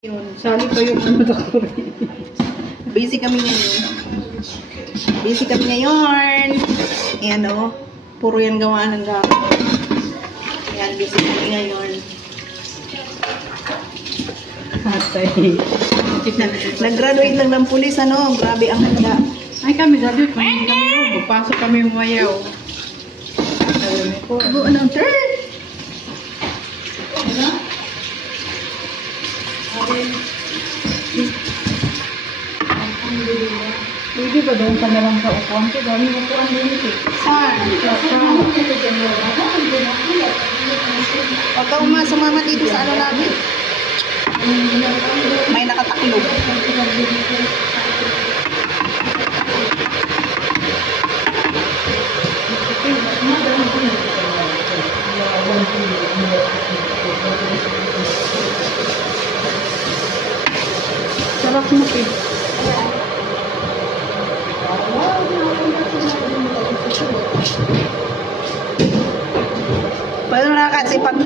Yun, sali pa yung ano doktor. Busy kami ngayon. Busy kami ngayon. Ayan o. Puro yan gawa ng gawa. Ayan, busy kami ngayon. Atay. Nag-graduate lang ng pulis, ano? Grabe ang handa. Ay kami sabi, kami kami. Papasok kami mayaw. Sabi ko, Go, anong turn? pwede ba doon ka na lang sa upuan ko? Dami upuan din ito. Saan? Huwag ka sumama dito sa ano namin. May nakataklog. Sarap mo eh. Paano nakakasipag?